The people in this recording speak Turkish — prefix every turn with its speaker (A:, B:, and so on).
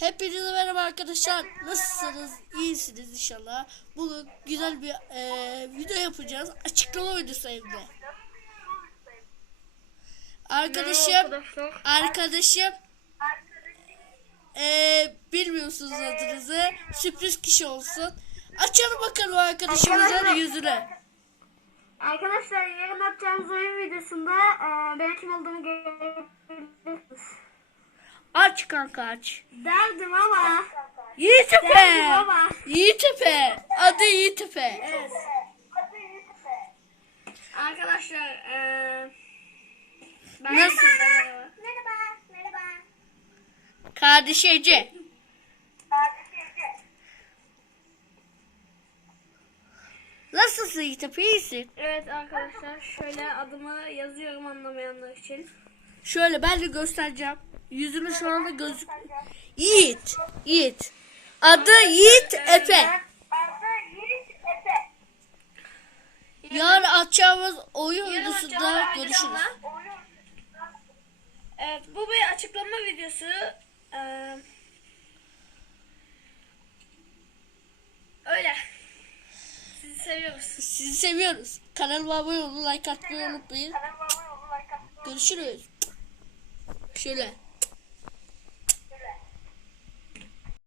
A: Hepinize merhaba arkadaşlar. Nasılsınız? İyisiniz inşallah. Bugün güzel bir e, video yapacağız. Açıklama videosu hem de. Arkadaşım, arkadaşım e, bilmiyorsunuz adınızı. Sürpriz kişi olsun. Açalım bakalım arkadaşımızın yüzüne.
B: Arkadaşlar yarın atacağımız oyun videosunda e, ben kim olduğumu görebilirsiniz.
A: Kanka aç.
B: Derdim ama.
A: Yiğitepe.
B: Derdim ama.
A: Yiğitepe. Adı Yiğitepe.
B: Evet. Arkadaşlar e, ben
A: Nasıl?
B: Merhaba. Merhaba.
A: Kardeşi Ece. Nasılsın Yiğitepe? İyisin.
B: Evet arkadaşlar şöyle adımı yazıyorum anlamayanlar için.
A: Şöyle ben de göstereceğim. Yüzünü şu anda gözük... Yiğit. Yiğit. Adı Yiğit Efe. Yarın açacağımız oyun videosunda görüşürüz.
B: Evet bu bir açıklama videosu. Ee, öyle. Sizi seviyoruz.
A: Sizi seviyoruz. Kanalıma abone olun, like atmayı unutmayın. Görüşürüz. Şöyle.